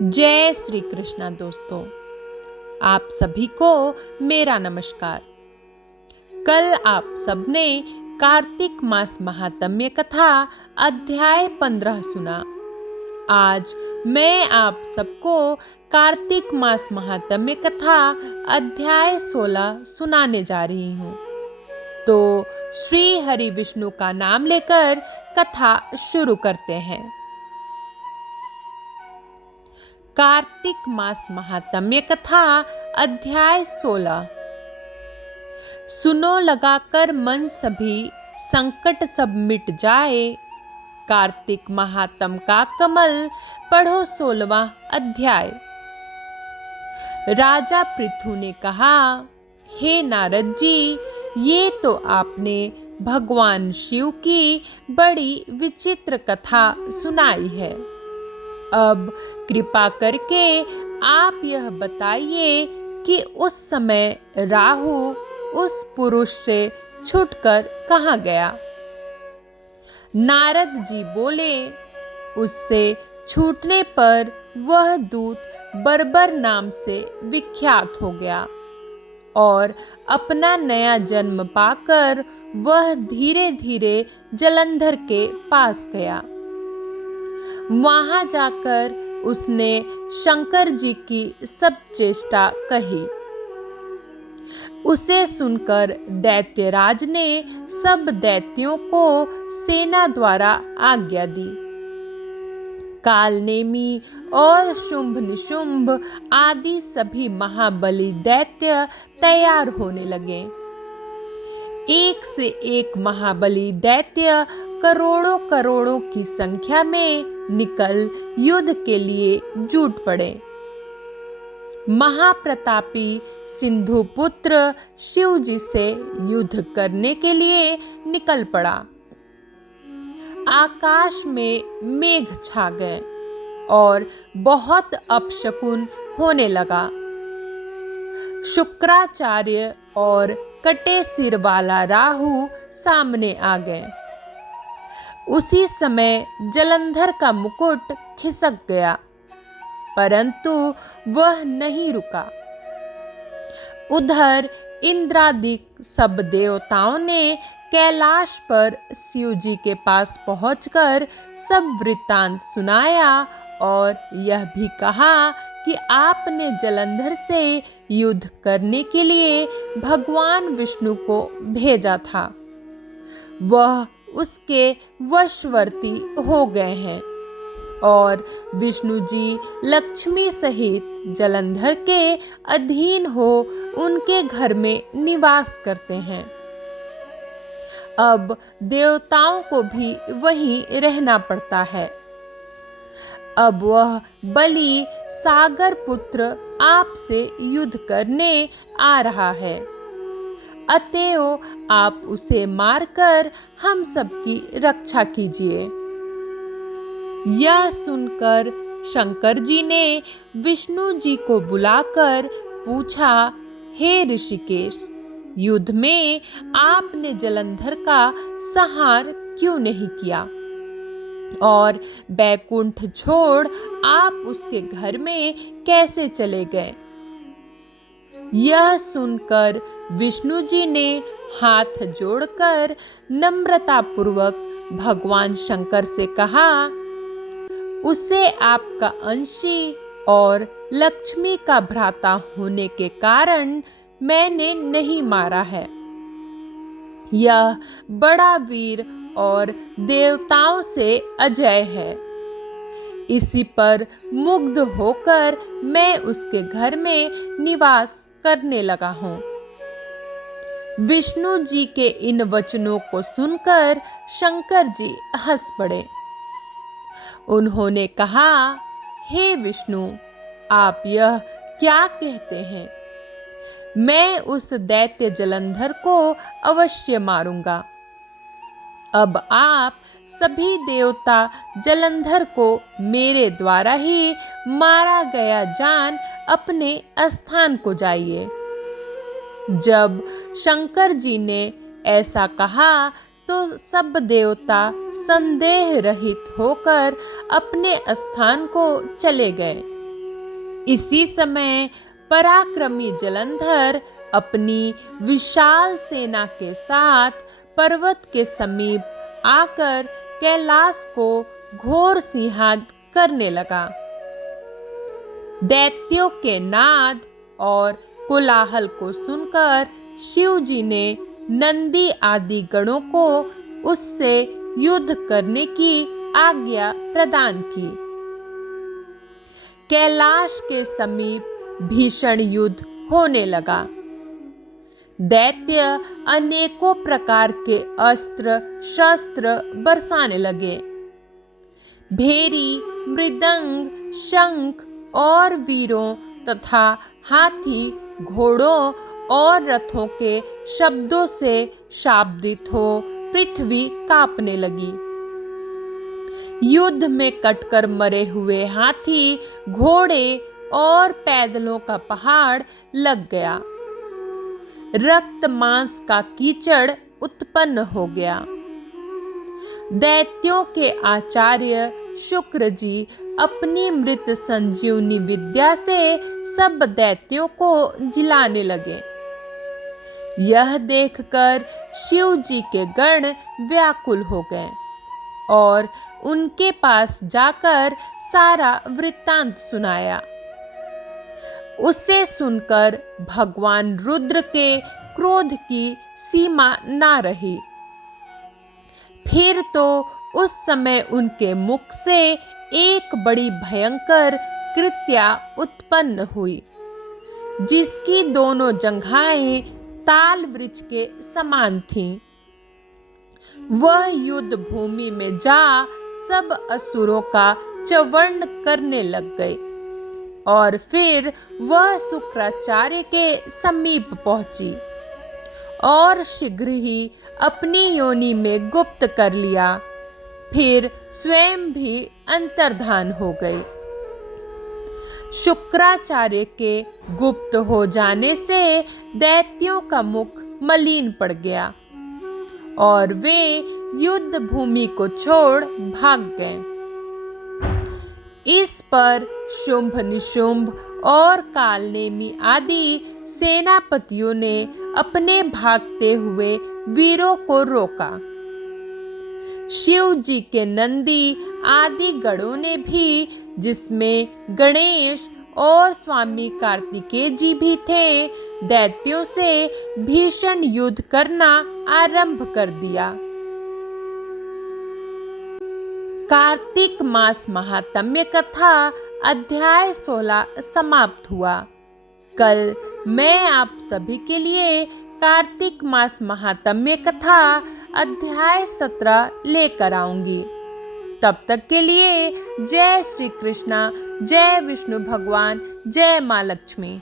जय श्री कृष्णा दोस्तों, आप सभी को मेरा नमस्कार। कल आप सबने कार्तिक मास महात्म्य कथा अध्याय 15 सुना। आज मैं आप सबको कार्तिक मास महात्म्य कथा अध्याय 16 सुनाने जा रही हूँ। तो श्री हरि विष्णु का नाम लेकर कथा शुरू करते हैं। कार्तिक मास महात्म्य कथा अध्याय 16। सुनो लगाकर मन सभी, संकट सब मिट जाए। कार्तिक महात्म का कमल पढ़ो 16वां अध्याय। राजा पृथु ने कहा, हे नारद जी, ये तो आपने भगवान शिव की बड़ी विचित्र कथा सुनाई है। अब कृपा करके आप यह बताइए कि उस समय राहु उस पुरुष से छूटकर कहाँ गया। नारद जी बोले, उससे छूटने पर वह दूत बर्बर नाम से विख्यात हो गया और अपना नया जन्म पाकर वह धीरे धीरे जलंधर के पास गया। वहां जाकर उसने शंकर जी की सब चेष्टा कही। उसे सुनकर दैत्यराज ने सब दैत्यों को सेना द्वारा आज्ञा दी। कालनेमी और शुंभ निशुंभ आदि सभी महाबली दैत्य तैयार होने लगे। एक से एक महाबली दैत्य करोड़ों करोड़ों की संख्या में निकल युद्ध के लिए जुट पड़े। महाप्रतापी सिंधुपुत्र शिव जी से युद्ध करने के लिए निकल पड़ा। आकाश में मेघ छा गए और बहुत अपशकुन होने लगा। शुक्राचार्य और कटे सिर वाला राहु सामने आ गए। उसी समय जलंधर का मुकुट खिसक गया, परंतु वह नहीं रुका। उधर इंद्रादि सब देवताओं ने कैलाश पर शिव जी के पास पहुंचकर सब वृत्तांत सुनाया और यह भी कहा कि आपने जलंधर से युद्ध करने के लिए भगवान विष्णु को भेजा था। वह उसके वशवर्ती हो गए हैं और विष्णु जी लक्ष्मी सहित जलंधर के अधीन हो उनके घर में निवास करते हैं। अब देवताओं को भी वहीं रहना पड़ता है। अब वह बलि सागर पुत्र आपसे युद्ध करने आ रहा है, अतएव आप उसे मारकर हम सबकी रक्षा कीजिए। यह सुनकर शंकर जी ने विष्णु जी को बुलाकर पूछा, हे ऋषिकेश, युद्ध में आपने जलंधर का संहार क्यों नहीं किया और बैकुंठ छोड़ आप उसके घर में कैसे चले गए। यह सुनकर विष्णु जी ने हाथ जोड़कर नम्रता पूर्वक भगवान शंकर से कहा, उसे आपका अंशी और लक्ष्मी का भ्राता होने के कारण मैंने नहीं मारा है। यह बड़ा वीर और देवताओं से अजय है। इसी पर मुग्ध होकर मैं उसके घर में निवास करने लगा हूँ। विष्णु जी के इन वचनों को सुनकर शंकर जी हंस पड़े। उन्होंने कहा, हे विष्णु, आप यह क्या कहते हैं। मैं उस दैत्य जलंधर को अवश्य मारूंगा। अब आप सभी देवता जलंधर को मेरे द्वारा ही मारा गया जान अपने स्थान को जाइए। जब शंकर जी ने ऐसा कहा तो सब देवता संदेह रहित होकर अपने स्थान को चले गए। इसी समय पराक्रमी जलंधर अपनी विशाल सेना के साथ पर्वत के समीप आकर कैलाश को घोर सिंहात करने लगा। दैत्यों के नाद और कोलाहल को सुनकर शिव जी ने नंदी आदि गणों को उससे युद्ध करने की आज्ञा प्रदान की। कैलाश के समीप भीषण युद्ध होने लगा। दैत्य अनेकों प्रकार के अस्त्र शस्त्र बरसाने लगे। भेरी, मृदंग, शंख और वीरों तथा हाथी, घोड़ों और रथों के शब्दों से शाब्दित हो पृथ्वी कांपने लगी। युद्ध में कटकर मरे हुए हाथी, घोड़े और पैदलों का पहाड़ लग गया। रक्त मांस का कीचड़ उत्पन्न हो गया। दैत्यों के आचार्य शुक्र जी अपनी मृत संजीवनी विद्या से सब दैत्यों को जिलाने लगे। यह देखकर शिव जी के गण व्याकुल हो गए और उनके पास जाकर सारा वृत्तांत सुनाया। उसे सुनकर भगवान रुद्र के क्रोध की सीमा ना रही। फिर तो उस समय उनके मुख से एक बड़ी भयंकर कृत्या उत्पन्न हुई, जिसकी दोनों जंघाएं ताल वृक्ष के समान थीं। वह युद्ध भूमि में जा सब असुरों का च्वरण करने लग गए और फिर वह शुक्राचार्य के समीप पहुंची और शीघ्र ही अपनी योनि में गुप्त कर लिया। फिर स्वयं भी अंतर्धान हो गए। शुक्राचार्य के गुप्त हो जाने से दैत्यों का मुख मलिन पड़ गया और वे युद्ध भूमि को छोड़ भाग गए। इस पर शुंभ निशुंभ और कालनेमी आदि सेनापतियों ने अपने भागते हुए वीरों को रोका। शिव जी के नंदी आदि गणों ने भी, जिसमें गणेश और स्वामी कार्तिकेय जी भी थे, दैत्यों से भीषण युद्ध करना आरंभ कर दिया। कार्तिक मास महात्म्य कथा अध्याय 16 समाप्त हुआ। कल मैं आप सभी के लिए कार्तिक मास महात्म्य कथा अध्याय 17 लेकर आऊंगी। तब तक के लिए जय श्री कृष्णा, जय विष्णु भगवान, जय माँ लक्ष्मी।